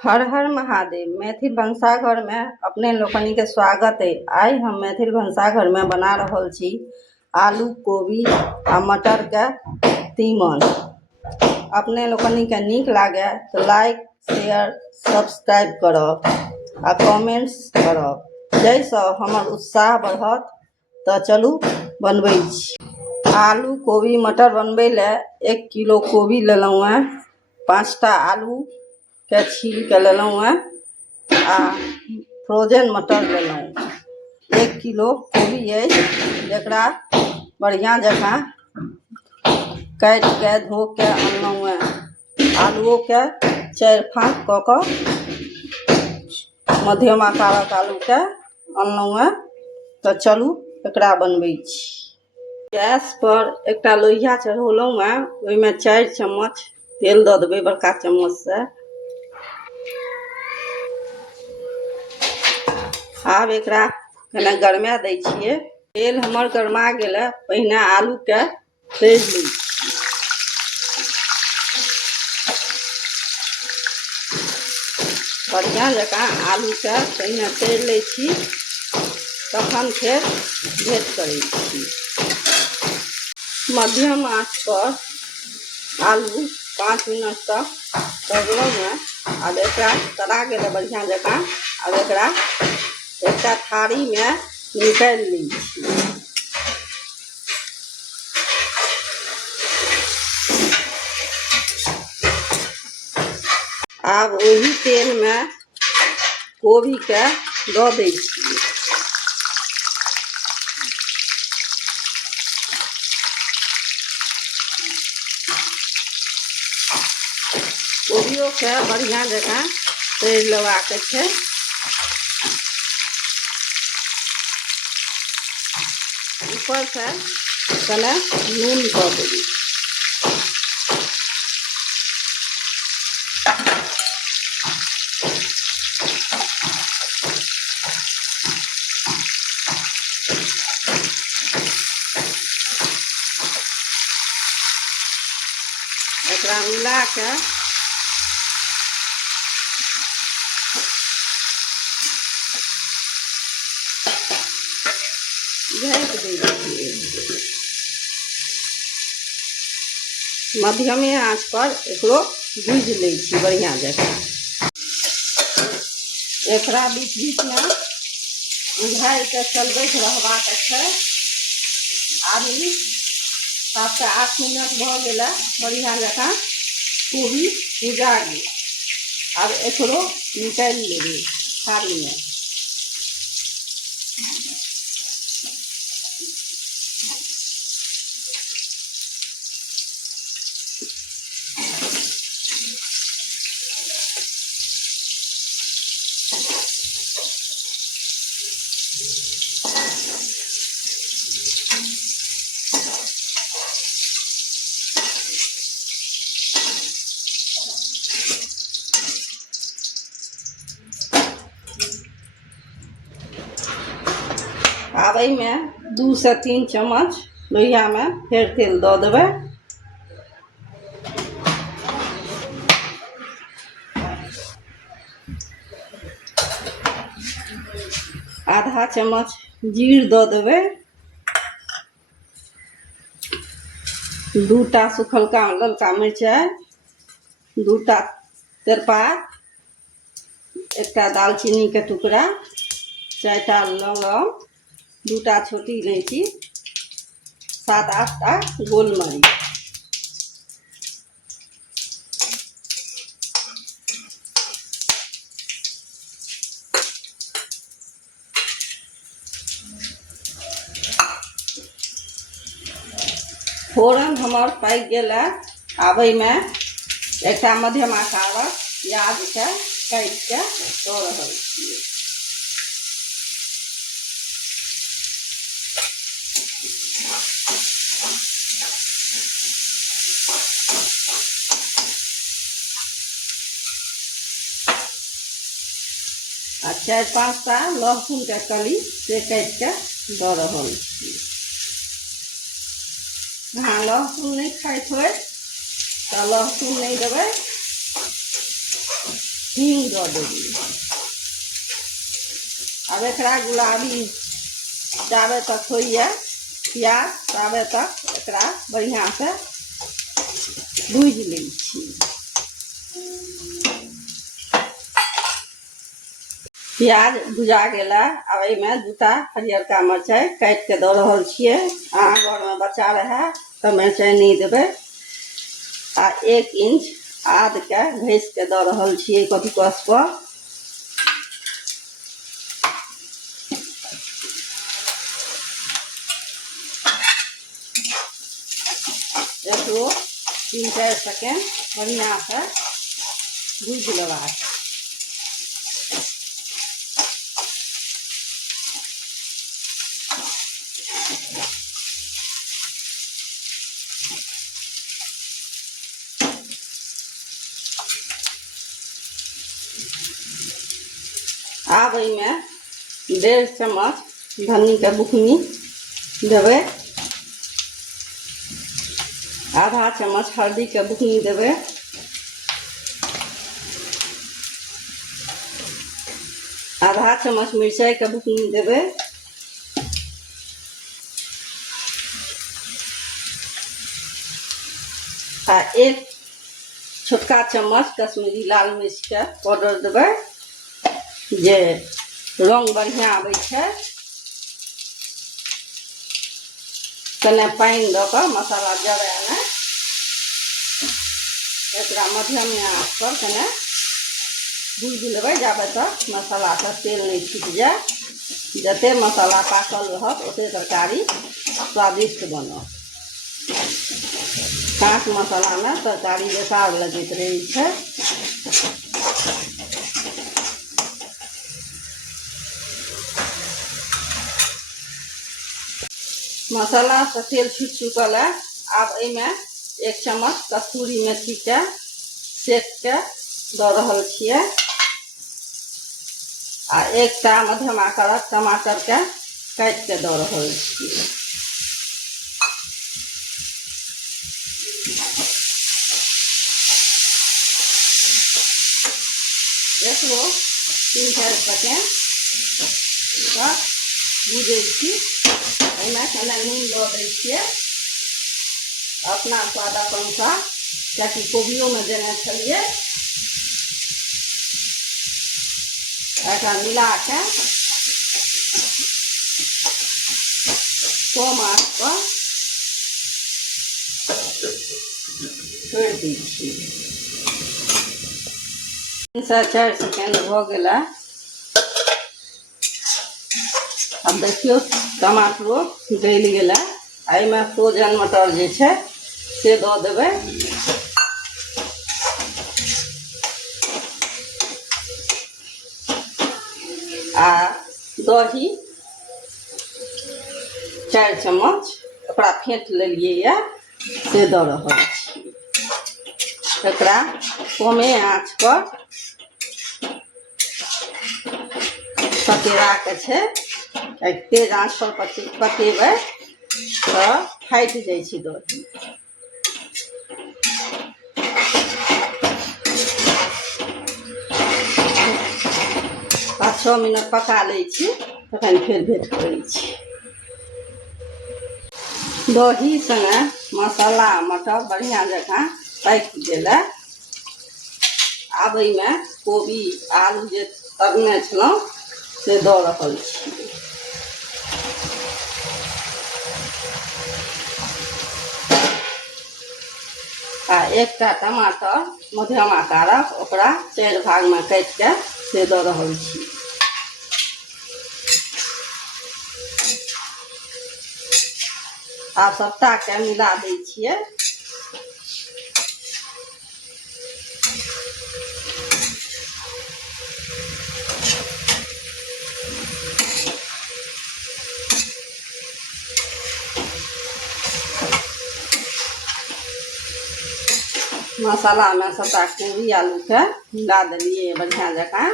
हर हर महादेव। मैथिल भनसाघर में अपने लोकनि के स्वागत है। आई हम मैथिल भनसाघर में बना रहल छी आलू कोबी आ मटर के तीमन। अपने लोकनि के नीक लागे तो लाइक शेयर सब्सक्राइब करब आ कमेंट्स करब, जैसे हमर उत्साह बढ़त। तो चलू बनबै छी। आलू कोबी मटर बनबै ले 1 किलो कोबी लेलहुँ हैं, 5टा आलू के छील के लेलहुँ हैं आ फ्रोजन मटर लेलहुँ। 1 किलो कोबी है, जकरा बढ़िया जकाँ काट के धो के अनलहुँ हैं। आलूओ के 4 फाँक कऽ कऽ मध्यम आकारक आलू के अनलहुँ हैं। तो चलू एकरा बनबै छी। गैस पर एकटा लोहिया चढ़ौलहुँ हैं, ओहिमे 4 चम्मच तेल दऽ देबै, बड़का चम्मच से। आब एकरा कने गरमा दै छियै। तेल हमर गरमा गेलै, पहिने आलू के तैर ली। बढ़िया जकाँ आलू के पहिने तैर लै छी, तखन फेर भेंट करै छी। मध्यम आंच पर आलू 5 मिनट तक तरलहुँ हैं। आब एकरा तरा गेलै बढ़िया जकाँ। आब एकरा एकटा थारी में निकालि लै छी। आब ओही तेल में कोबी के दऽ दै छी। कोबियो के बढ़िया जकाँ तैर लेबाक छै। ऊपर से कने नून कऽ देबै। एकरा मिला के झाँपि दै छियै। मध्यमे आँच पर एकरो भूजि लै छी बढ़िया जकाँ। एकरा बीच बीच में उझारि के चलबैत रहबाक छै। आलू 7 से 8 मिनट भऽ गेलै, बढ़िया जकाँ कोबी भुजा गेल। आब एकरो निकालि लेबै थारी में। आब एहिमे 2 से 3 चम्मच लोहिया में फेर तेल दऽ देबै। आधा चम्मच जीर दऽ देबै। 2टा सुखलका ललका मिरचाई, 2टा तेजपात, 1टा दालचीनी के टुकड़ा, 4टा लौंग, 2टा छोटी इलायची, 7-8टा गोलमरीच। फोरन हमर पक गेलै। आब एहिमे एकटा मध्यम आकारक प्याज के काटि के दऽ रहल छियै। आ 4-5टा लहसुन के कली से काटि के दऽ रहल छियै। हाँ, लहसुन नहीं खाइत हो तो लहसुन नहीं देबै। हींग दऽ देली। अब एकरा गुलाबी जाबे तक होइए प्याज ताबे तक एकरा बढ़िया से भूजि लै छी। प्याज भुजा गेला। अब एहिमे 2टा हरियरका मिरचाइ काटि के दऽ रहल छियै। अहाँ घरमे बच्चा रहए तऽ मिरचाइ नहि देबै। आ 1 इंच आदके घसि के दऽ रहल छियै कथी कस पर। एकरो 3-4 सेकेंड बढ़िया से भूजि लेबाक। आब एहिमे 1.5 चम्मच धन्नीके बुकनी देबै। आधा चम्मच हल्दीके बुकनी देबै। आधा चम्मच मिरचाइके बुकनी देबै। आ 1 छोटका चम्मच कश्मीरी लाल मिर्चके पाउडर देबै जे रंग बढ़िया आबै छै। कने पानि दऽ कऽ मसाला जरै नहि। एकरा मध्यम आँच पर कने भूजि लेबै जाबे तक मसाला से तेल नहीं छूटि जाए। जते मसाला पाकल रहत ओते तरकारी स्वादिष्ट बनत। काँच मसाला में तरकारी बेकार लगैत रहै छै। मसाला से तेल छूट चुकल है। आब एहिमे 1 चम्मच कस्तूरी मेथी के सेक के दऽ रहल छियै। आ 1टा मध्यम आकारक टमाटर के काटि के दऽ रहल छियै। एकरो 3-4 सेकेंड तक भूजै छी। एहिमे कने नून दऽ दै छियै अपना स्वादक अनुसार, कियाकि कोबियोमे देने छलियै। एकरा मिला के कम आँच पर छोड़ि दै छी। 3-4 सेकेंड भऽ गेला। अब देखियो टमाटरो गल गेला। एहिमे फ्रोजन मटर जे छै से दऽ देबै। आ दही 4 चम्मच ओकरा फेंट लेलियै यऽ से दऽ रहल छी। एकरा कमे आँच पर पकेबाक छै। तेज आँच पर पकेबै तऽ फाटि जाइ छै दही। 5-6 मिनट पका लै छी तखन फेर भेंट करै छी। दही संगे मसाला मटर बढ़िया जकाँ पकि गेलै। आब एहिमे कोबी आलू जे तरने छलहुँ से दऽ रहल छी। आ 1टा टमाटर मध्यम आकारक ओकरा 4 भाग में काटि के से दऽ रहल छी। आब सबटा के मिला दै छियै। मसाला में सबटा कोबी आलू के मिला देलिए बढ़िया जकाँ।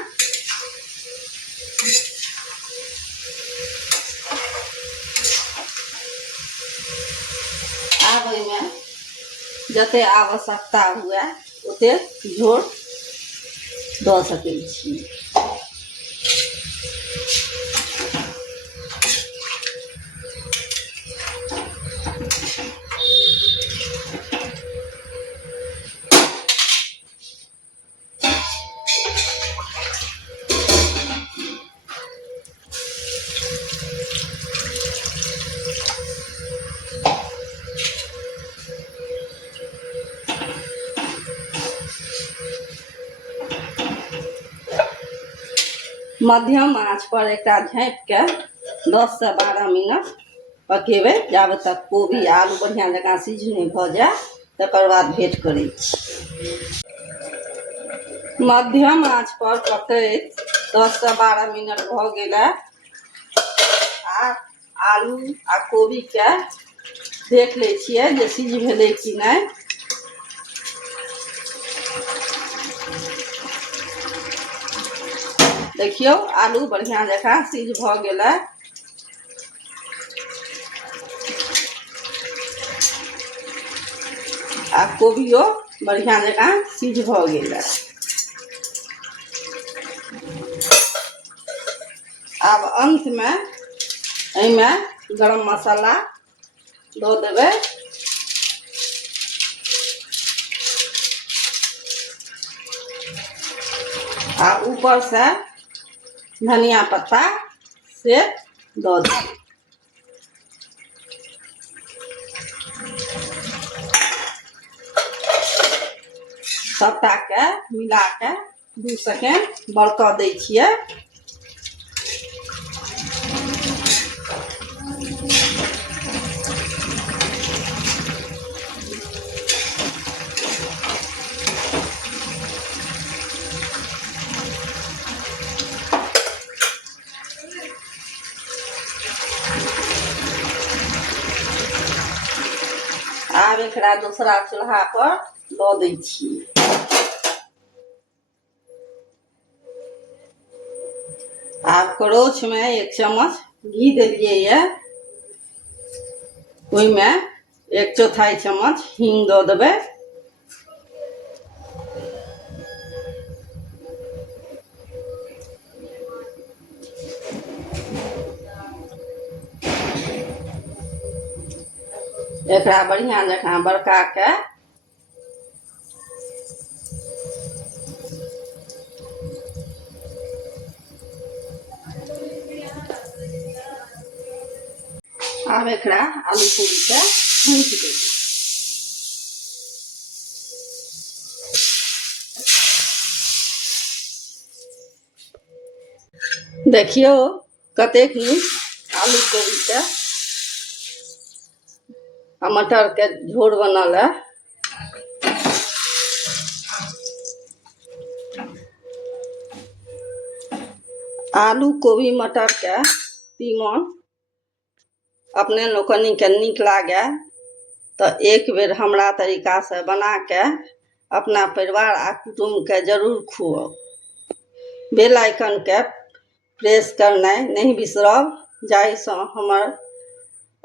आब एहिमे जते आवश्यकता हुए ओते झोर दऽ सकै छी। मध्यम आँच पर एकरा झाँपि के 10 से 12 मिनट पकेबै, जाबे तक कोबी आलू बढ़िआँ जकाँ सिझ नहि भऽ जाए, तकर बाद भेँट करै छी। मध्यम आँच पर पकैत 10 से 12 मिनट भऽ गेलै। आ आलू आ कोबी के देख लै छियै जे सिझ भेलै कि नहि। देखियौ आलू बढ़िआँ जकाँ सिझ भऽ गेलै। आ कोबियो बढ़िआँ जकाँ सिझ भऽ गेलै। आब अंतमे एहिमे गरम मसाला दऽ देबै। आ ऊपर से धनिया पत्ता से दऽ देबै। सबटा के मिला के 2 सेकेंड बरकऽ दै छियै। आब एकरा दूसरा चूल्हा पर दऽ दै छियै। आब करोछमे 1 चम्मच घी देलियै ये, ओहिमे 1/4 चम्मच हींग दऽ देबै। एकरा बढ़िआँ जकाँ बरका के आब एकरा आलू पूरी के भूंज देबै। देखियौ कतेक नीक आलू कोबी के आ मटर के झोर बनल है। आलू कोबी मटर के तीमन अपने लोकनि के नीक लागे तो एक बेर हमरा तरीका से बना के अपना परिवार आ कुटुंब के जरूर खुआउ। बेल आइकन के प्रेस करनाइ नहीं बिसरब, जाहिसँ हमर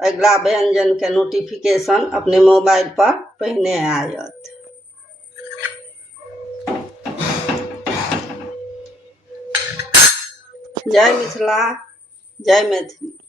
अगिला व्यंजन के नोटिफिकेशन अपने मोबाइल पर पहिने आयत। जय मिथिला, जय मैथिली।